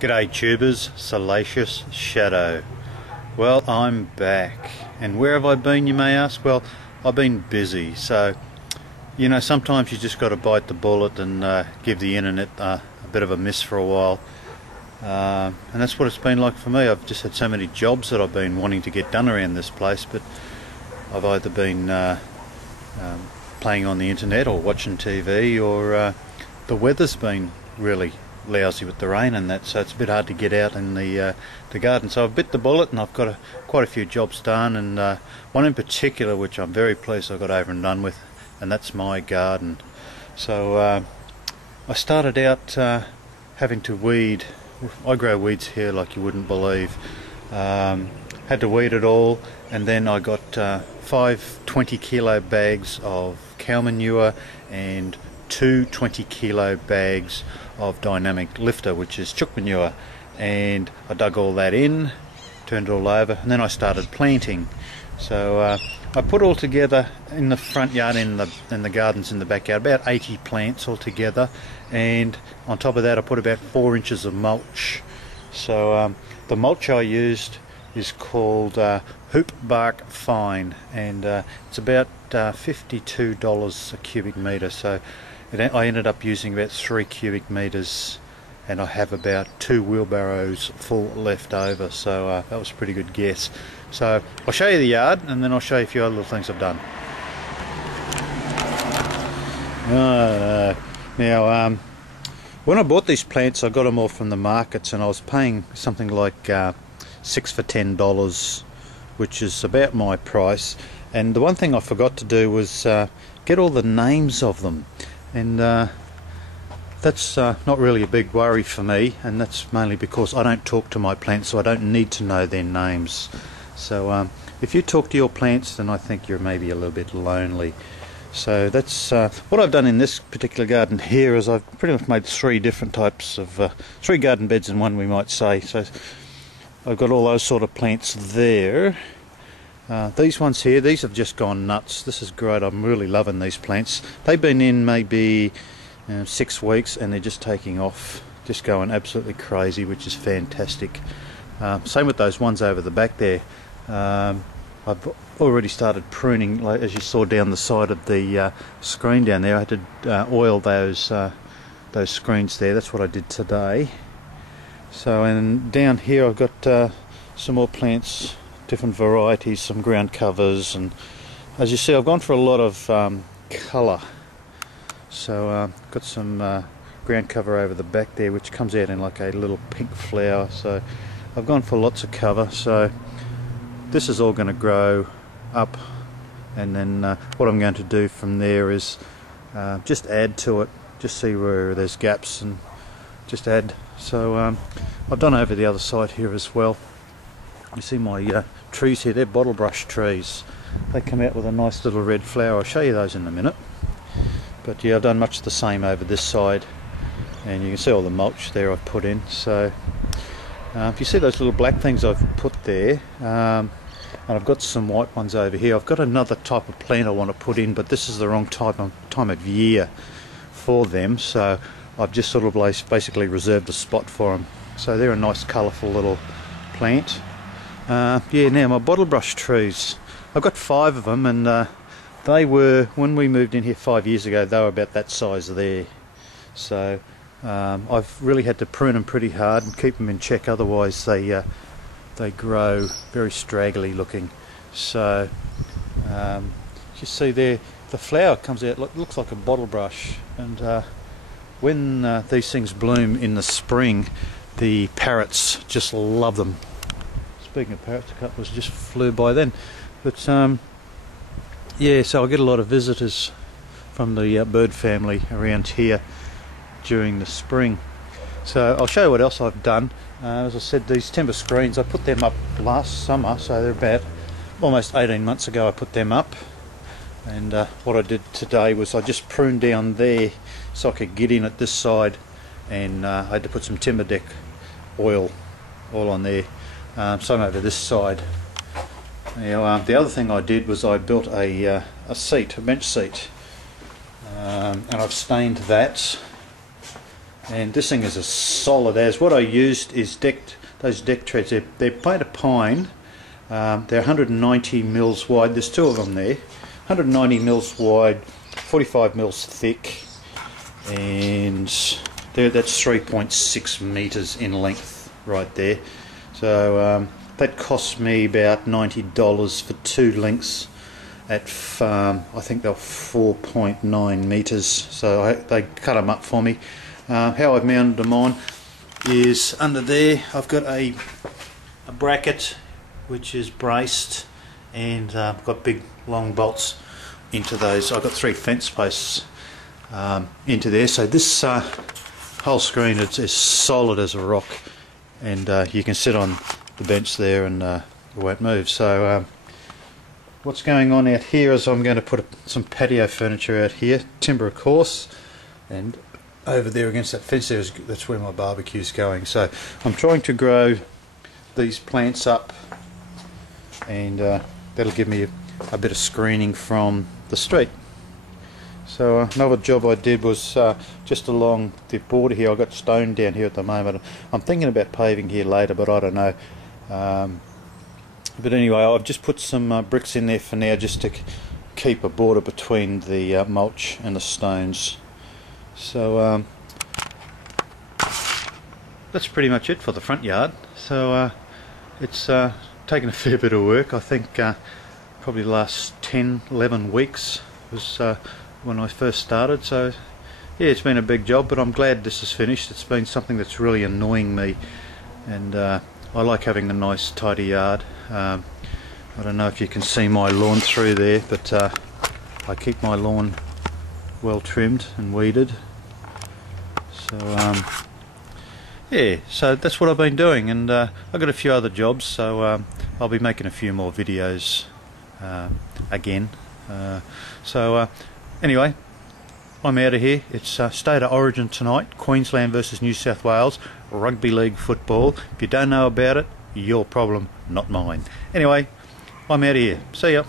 G'day tubers, Salacious Shadow. Well, I'm back. And where have I been, you may ask? Well, I've been busy. So, you know, sometimes you just got to bite the bullet and give the internet a bit of a miss for a while. And that's what it's been like for me. I've just had so many jobs that I've been wanting to get done around this place, but I've either been playing on the internet or watching TV, or the weather's been really lousy with the rain and that, so it's a bit hard to get out in the garden. So I've bit the bullet and I've got quite a few jobs done, and one in particular which I'm very pleased I got over and done with, and that's my garden. So I started out having to weed. I grow weeds here like you wouldn't believe. Had to weed it all, and then I got 5 20-kilo bags of cow manure and 2 20-kilo bags of dynamic lifter, which is chook manure, and I dug all that in, turned it all over, and then I started planting. So I put all together in the front yard, in the gardens in the backyard, about 80 plants altogether, and on top of that I put about 4 inches of mulch. So the mulch I used is called Hoop Bark Fine, and it's about $52 a cubic metre. So I ended up using about 3 cubic metres, and I have about 2 wheelbarrows full left over, so that was a pretty good guess. So I'll show you the yard, and then I'll show you a few other little things I've done. Now, when I bought these plants, I got them all from the markets, and I was paying something like 6 for $10, which is about my price. And the one thing I forgot to do was get all the names of them. And that's not really a big worry for me, and that's mainly because I don't talk to my plants, so I don't need to know their names. So if you talk to your plants, then I think you're maybe a little bit lonely. So that's what I've done in this particular garden here. Is I've pretty much made 3 different types of 3 garden beds in one, we might say. So I've got all those sort of plants there. These ones here, these have just gone nuts. This is great. I'm really loving these plants. They've been in maybe 6 weeks, and they're just taking off, just going absolutely crazy, which is fantastic. Same with those ones over the back there. I've already started pruning, like as you saw down the side of the screen down there. I had to oil those screens there. That's what I did today. So, and down here I've got some more plants, different varieties, some ground covers, and as you see I've gone for a lot of colour. So got some ground cover over the back there, which comes out in like a little pink flower. So I've gone for lots of cover. So this is all going to grow up, and then what I'm going to do from there is just add to it, just see where there's gaps and just add. So I've done over the other side here as well. You see my trees here, they're bottle brush trees. They come out with a nice little red flower. I'll show you those in a minute. But yeah, I've done much the same over this side, and you can see all the mulch there I've put in. So if you see those little black things I've put there, and I've got some white ones over here. I've got another type of plant I want to put in, but this is the wrong time of year for them, so I've just sort of basically reserved a spot for them. So they're a nice colourful little plant. Yeah, now my bottle brush trees, I've got 5 of them, and they were, when we moved in here 5 years ago, they were about that size there. So I've really had to prune them pretty hard and keep them in check, otherwise they grow very straggly looking. So you see there, the flower comes out, looks like a bottle brush, and when these things bloom in the spring, the parrots just love them. Speaking of parrots, a couple just flew by then. But yeah, so I get a lot of visitors from the bird family around here during the spring. So I'll show you what else I've done. As I said, these timber screens, I put them up last summer, so they're about almost 18 months ago I put them up. And what I did today was I just pruned down there so I could get in at this side, and I had to put some timber deck oil all on there. Some over this side. Now, the other thing I did was I built a bench seat, and I've stained that and this thing is as solid as. What I used is those deck treads. They're made of pine. They're 190 mils wide. There's two of them there. 190 mils wide, 45 mils thick, and that's 3.6 meters in length right there. So that cost me about $90 for 2 lengths at I think they're 4.9 meters. So they cut them up for me. How I've mounted them on is under there. I've got a bracket which is braced, and I've got big long bolts into those. I've got 3 fence posts into there. So this whole screen is solid as a rock, and you can sit on the bench there and it won't move. So what's going on out here is I'm going to put some patio furniture out here, timber of course, and over there against that fence there, that's where my barbecue's going. So I'm trying to grow these plants up, and that'll give me a bit of screening from the street. So another job I did was just along the border here. I've got stone down here at the moment. I'm thinking about paving here later, but I don't know. But anyway, I've just put some bricks in there for now, just to keep a border between the mulch and the stones. So that's pretty much it for the front yard. So it's taken a fair bit of work. I think probably the last 10-11 weeks was when I first started. So yeah, it's been a big job, but I'm glad this is finished. It's been something that's really annoying me, and I like having a nice tidy yard. I don't know if you can see my lawn through there, but I keep my lawn well trimmed and weeded. So yeah, so that's what I've been doing, and I've got a few other jobs, so I'll be making a few more videos again. So anyway, I'm out of here. It's State of Origin tonight, Queensland versus New South Wales, rugby league football. If you don't know about it, your problem, not mine. Anyway, I'm out of here. See ya.